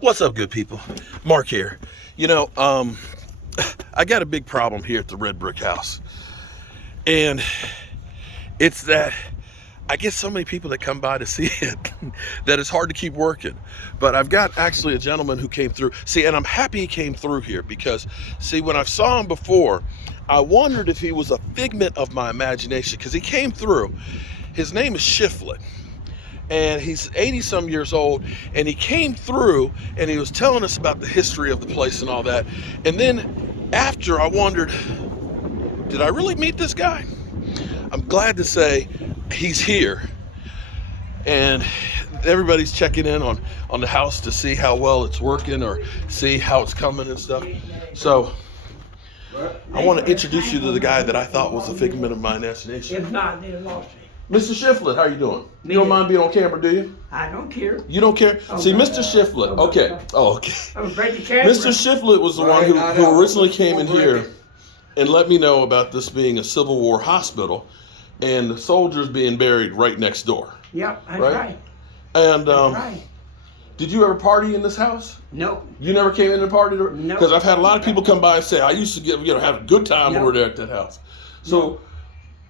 What's up, good people? Mark here. You know, I got a big problem here at the Red Brick House. And it's that I get so many people that come by to see it that it's hard to keep working. But I've got actually a gentleman who came through. See, and I'm happy he came through here because, see, when I saw him before, I wondered if he was a figment of my imagination because he came through. His name is Shiflett. And he's 80 some years old, and he came through and he was telling us about the history of the place and all that. And then after, I wondered, did I really meet this guy? I'm glad to say he's here, and everybody's checking in on the house to see how well it's working or see how it's coming and stuff. So I want to introduce you to the guy that I thought was a figment of my imagination. If not, they'd have lost me. Mr. Shiflett, how you doing? You don't mind being on camera, do you? I don't care. You don't care? Oh, See, no. Mr. Shiflett, okay. Oh, okay. I'm afraid the camera. Mr. Shiflett was the one who originally came in here and let me know about this being a Civil War hospital and the soldiers being buried right next door. Yep, that's Right? right. And That's right. did you ever party in this house? Nope. You never came in and partied? No. Because I've had a lot of people come by and say, I used to have a good time No. over there at that house. So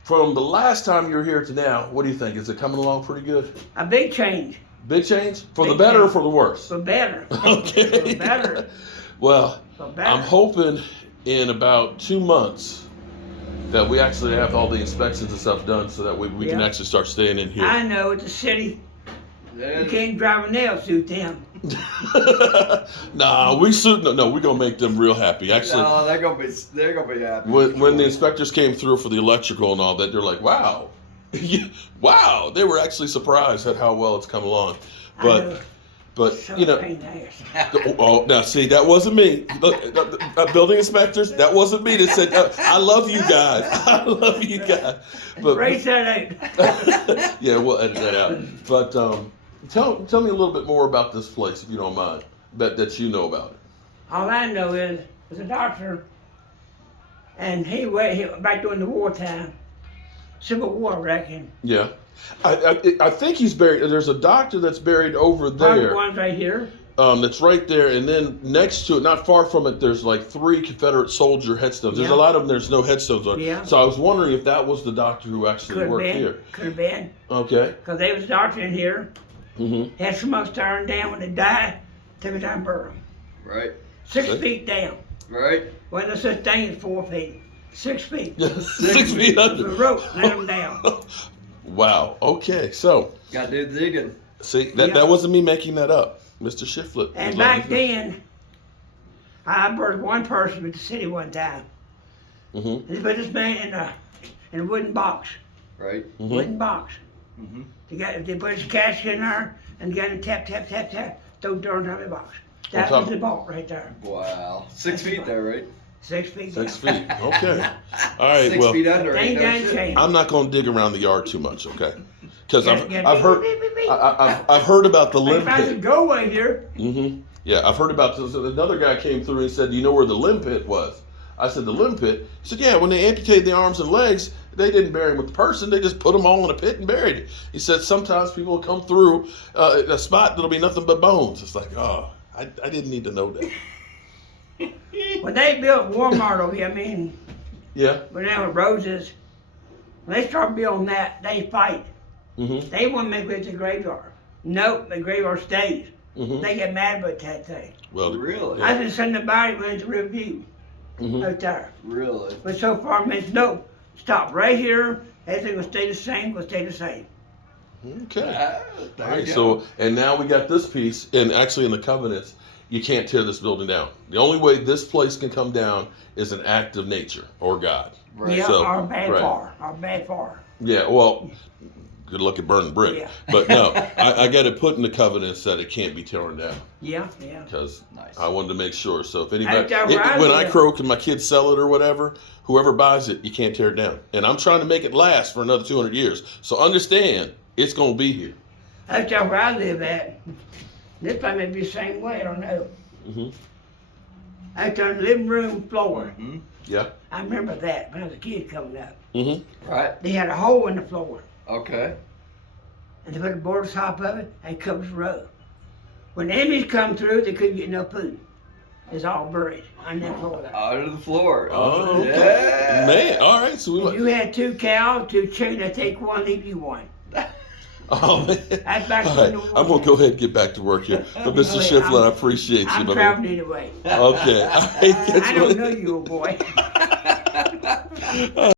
from the last time you were here to now, what do you think? Is it coming along pretty good? A big change. Big change? For the Big better or change. for the worse? For better. Okay. For better. Well, For better. I'm hoping in about 2 months that we actually have all the inspections and stuff done so that we can Yeah. actually start staying in here. I know it's a city. You can't drive a nail through them. Nah, we're gonna make them real happy. Actually, No, they're gonna be happy. when the inspectors came through for the electrical and all that, they're like, wow. Wow, they were actually surprised at how well it's come along. I know. But So you know, pain in the ass. oh, now see, that wasn't me. Look, building inspectors, that wasn't me that said, I love you guys. I love you guys. But Erase that out. yeah, we'll edit that out. But tell me a little bit more about this place, if you don't mind, that you know about it. All I know is, there's a doctor, and he back during the wartime, Civil War, I reckon. Yeah. I think he's buried. There's a doctor that's buried over Probably there. one's right here. That's right there, and then next to it, not far from it, there's like 3 Confederate soldier headstones. There's Yeah. a lot of them. There's no headstones on it. Yeah. So I was wondering if that was the doctor who actually Could have worked been. here. Could have been. Okay. Because there was a doctor in here. Mm-hmm. Had smoke starting down when they died. Took it down and burned them. Right, 6 Okay. feet down. right. Wasn't no such thing as 4 feet. 6 feet. 6 feet The under. rope let them down. Wow. Okay. So Got to do the digging. see, Yeah. that wasn't me making that up, Mr. Shiflett. And back then, I buried one person at the city one time. Mm-hmm. They put this man in a wooden box. Right. Mm-hmm. Wooden box. Mm-hmm. They put his casket in there and got him tap, tap, tap, tap. Throw it on top of the box. That top. was the vault right there. Wow. 6 feet there, right? 6 feet 6 down. feet. Okay. All right. 6 Well, feet under. Thing Ain't no done shit. changed. I'm not going to dig around the yard too much, okay? Because I've Get- heard beep, beep, beep. I've heard about the limb If I pit. could go away here, Mm-hmm. Yeah, I've heard about this. Another guy came through and said, "Do you know where the limb pit was?" I said, "The limb pit." He said, "Yeah, when they amputated the arms and legs, they didn't bury him with the person. They just put them all in a pit and buried it." He said, "Sometimes people will come through a spot that'll be nothing but bones." It's like, oh, I didn't need to know that. when they built Walmart over here, I mean, Yeah. when they were roses, when they started building that, they fight. Mm-hmm. They want to make it to the graveyard. Nope, the graveyard stays. Mm-hmm. They get mad about that thing. Well, Really? I just sent the body when it's review mm-hmm. out there. Really? But so far, it means no, stop right here. Everything will stay the same, will stay the same. Okay. There All right. you So, go. and now we got this piece, and actually in the covenants, you can't tear this building down. The only way this place can come down is an act of nature or God. Right. Yeah, So, our bad right. far, our bad far. Yeah, well, good luck at burning brick. Yeah. But no, I got to put in the covenants that it can't be torn down Yeah, yeah. because Nice. I wanted to make sure. So if anybody, Ain't that right? when I Yeah. croak and my kids sell it or whatever, whoever buys it, you can't tear it down. And I'm trying to make it last for another 200 years. So understand, it's going to be here. That's where I live at. This place may be the same way, I don't know. Hmm. Out there in the living room floor. Mhm. Yeah. I remember that when I was a kid coming up. Hmm. Right. They had a hole in the floor. Okay. And they put a board top of it and covered the road. When the Emmys come through, they couldn't get no food. It's all buried on that floor there. Out of the floor. Oh, okay. Yeah. Man, all right. So If you had 2 cows, 2 chickens, I take one, leave you one. oh man. That's back All when right, the I'm gonna go ahead and get back to work here. But Mr. Okay, Shiflin, I appreciate you. I'm my man. traveling anyway. Okay. All right, I don't know you, old boy.